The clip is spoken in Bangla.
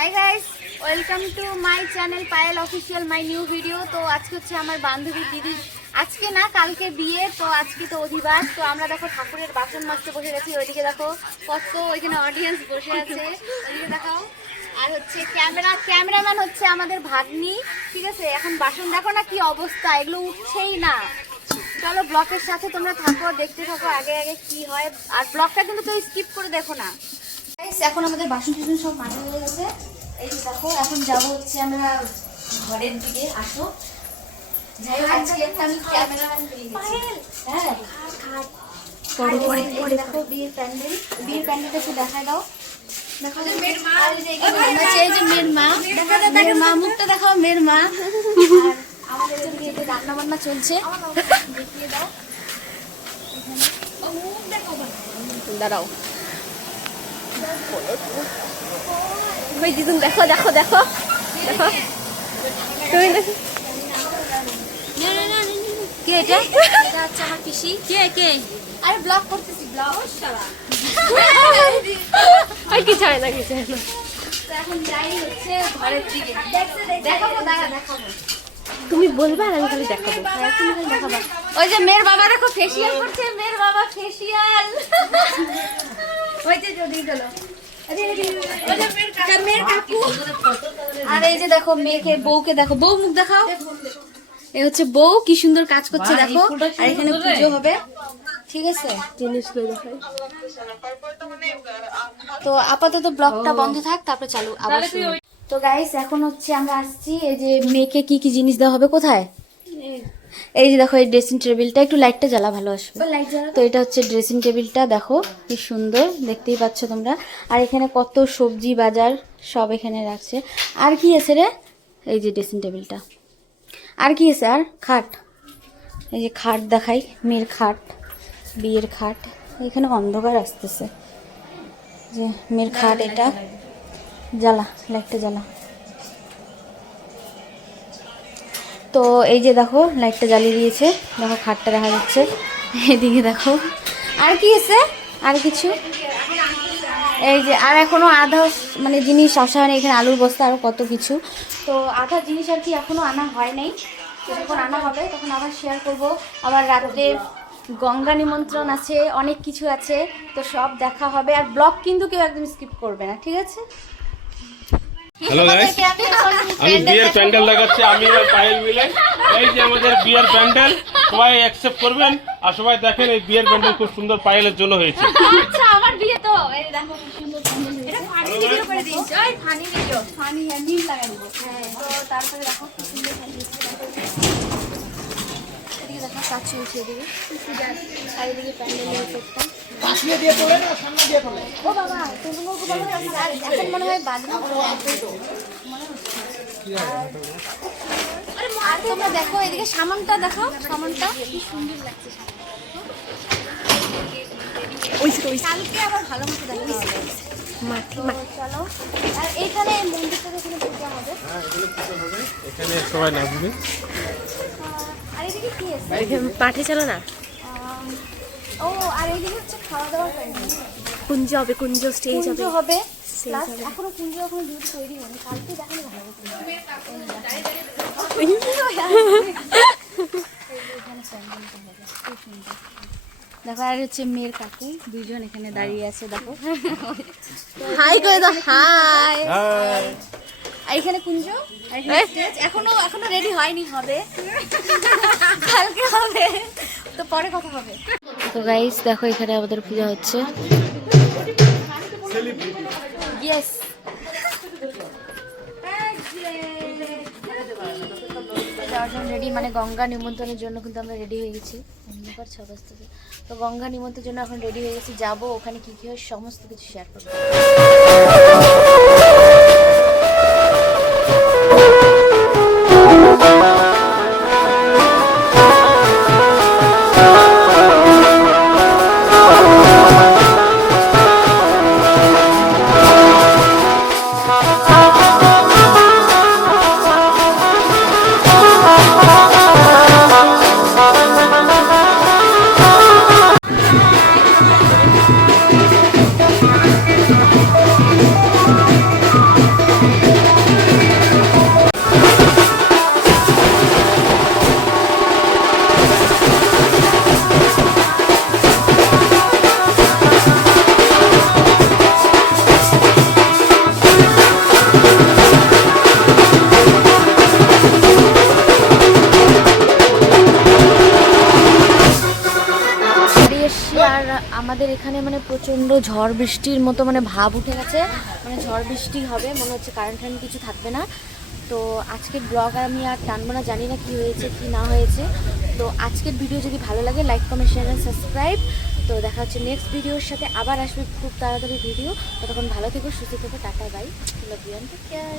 Hi guys welcome to my channel Payel official my new video তো আজকে হচ্ছে আমার বান্ধবী দিদি। আজকে না, কালকে বিয়ে, তো আজকে তো অধিবাস। তো আমরা দেখো ঠাকুরের বাসন মাজতে বসে গেছি, ওইদিকে দেখো কত ওইখানে অডিয়েন্স বসে আছে। ওইদিকে দেখো। আর হচ্ছে ক্যামেরা, ক্যামেরাম্যান হচ্ছে আমাদের ভাগ্নি, ঠিক আছে? এখন বাসন, দেখো না কি অবস্থা, এগুলো উঠছেই না। চলো ব্লকের সাথে তোমরা থাকো, দেখতে থাকো আগে আগে কি হয়। আর ব্লকটা কিন্তু কেউ স্কিপ করে দেখো না। এখন আমাদের বাসন টাসন সব মাজা হয়ে গেছে। এই দেখো এখন যাব হচ্ছে আমরা ঘরের দিকে আসো। হ্যাঁ। বিয়ের প্যান্ডেল। বিয়ের প্যান্ডেলটা একটু দেখা দাও রান্না বান্না চলছে। দেখিয়ে দাও। দাঁড়াও। ওই দিদুন দেখো দেখো দেখো। দেখো। তুমি দেখো। কে এটা? এটা হচ্ছে আমার পিসি। কে কে? আরে ব্লগ করতেছি ব্লগ আর কিছু হয় না হয় না? এখন যাই হচ্ছে ঘরের দিকে। দেখাবো দাঁড়া দেখাবো। তুমি বলবে আর আমি খালি দেখাবো। হ্যাঁ, তুমি খালি দেখাবা। ওই যে মেয়ের বাবা দেখো ফেসিয়াল করছে মেয়ের বাবা ফেসিয়াল আর এই যে দেখো মেয়েকে বউকে দেখো বউ মুখ দেখাও। এই হচ্ছে বউ কি সুন্দর কাজ করছে দেখো। আর এখানে পুজো হবে। ঠিক আছে? তো আপাতত ব্লগটা বন্ধ থাক তারপরে চালু আবার তো গাইস এখন হচ্ছে আমরা আসছি এই যে মেয়েকে কি কি জিনিস দেওয়া হবে কোথায়? এই যে দেখো এই ড্রেসিং টেবিলটা একটু লাইটটা জ্বালা ভালো আসবে। তো এটা হচ্ছে ড্রেসিং টেবিলটা দেখো কি সুন্দর দেখতেই পাচ্ছ তোমরা। আর এখানে কত সবজি বাজার সব এখানে রাখছে। আর কি আছে রে? এই যে ড্রেসিং টেবিলটা আর কি আছে? আর খাট। এই যে খাট দেখাই মেয়ের খাট বিয়ের খাট। এখানে অন্ধকার আসতেছে। যে মেয়ের খাট এটা। জ্বালা লাইটটা জ্বালা। তো এই যে দেখো লাইটটা জ্বালিয়ে দিয়েছে। দেখো, খাটটা দেখা যাচ্ছে। এদিকে দেখো। আর কি আছে আর কিছু? এই যে, আর এখনও আধা মানে জিনিস আসা হয়নি। এখানে আলুর বস্তা আরও কত কিছু। তো আধা জিনিস আর কি এখনও আনা হয় নাই। যখন আনা হবে তখন আবার শেয়ার করব। আবার রাত্রে গঙ্গা নিমন্ত্রণ আছে, অনেক কিছু আছে। তো সব দেখা হবে। আর ব্লগ কিন্তু কেউ একদম স্কিপ করবে না, ঠিক আছে? হ্যালো গাইস আমি বিয়ের প্যান্ডেল লাগাচ্ছি আমি আর পায়েল মিলে। এই যে আমাদের বিয়ের প্যান্ডেল সবাই অ্যাকসেপ্ট করবেন। আর সবাই দেখেন এই বিয়ের প্যান্ডেল খুব সুন্দর পায়েলের জন্য হয়েছে। আচ্ছা আমার বিয়ে তো। এই দেখো খুব সুন্দর এটা ফানি ভিডিও করে দিন ওই ফানি ভিডিও ফানি হ্যাঁ নীল লাগাই দিব হ্যাঁ তো তারপরে দেখো খুব সুন্দর চারিদিকে প্যান্ডেলের ও বাবা আর এখন মনে হয় বাজনা আর তোমরা দেখো এদিকে সামানটা দেখো সামানটা। কি সুন্দর লাগছে কালকে আবার ভালো মতো দেখা হবে। মাটি তো চলো। আর এইখানে মন্দিরটা এখানে পূজা হবে। এখানে সবাই নাচবে মাঠে চলো না। ও আর এইদিকে হচ্ছে খাওয়া দাওয়ার কুঞ্জ হবে কুঞ্জ স্টেজ হবে। হবে Stage প্লাস হবে। এখনও কুঞ্জ এখনও ডিউটি তৈরি হয়নি। কালকে দেখালে ভালো দেখো আর হচ্ছে মেয়ের কাকু দুইজন এখানে দাঁড়িয়ে আছে দেখো। হাই করে দাও। হাই এখানে কুঞ্জ? এখানে এখনও রেডি হয়নি হবে। কালকে হবে। তো পরে কথা হবে। তো গাইস দেখো এখানে আমাদের পূজা হচ্ছে। ইয়েস জন্য রেডি মানে গঙ্গা নিমন্ত্রণের জন্য কিন্তু আমরা রেডি হয়ে গেছি। অন্ধকার ছ বাজতেছে তো গঙ্গা নিমন্ত্রণের জন্য এখন রেডি হয়ে গেছি। যাব ওখানে কি কি হয় সমস্ত কিছু শেয়ার করব। আমাদের এখানে মানে প্রচণ্ড ঝড় বৃষ্টির মতো মানে ভাব উঠে গেছে। মানে ঝড় বৃষ্টি হবে, মনে হচ্ছে কারেন্ট টারেন্ট কিছু থাকবে না। তো আজকের ব্লগ আমি আর টানবো না, জানি না কি হয়েছে, কি না হয়েছে। তো আজকের ভিডিও যদি ভালো লাগে like comment share and subscribe তো দেখা হচ্ছে নেক্সট ভিডিওর সাথে আবার আসবে খুব তাড়াতাড়ি ভিডিও ততক্ষণ ভালো থেকো, সুস্থ থেকো, tata bye love you take care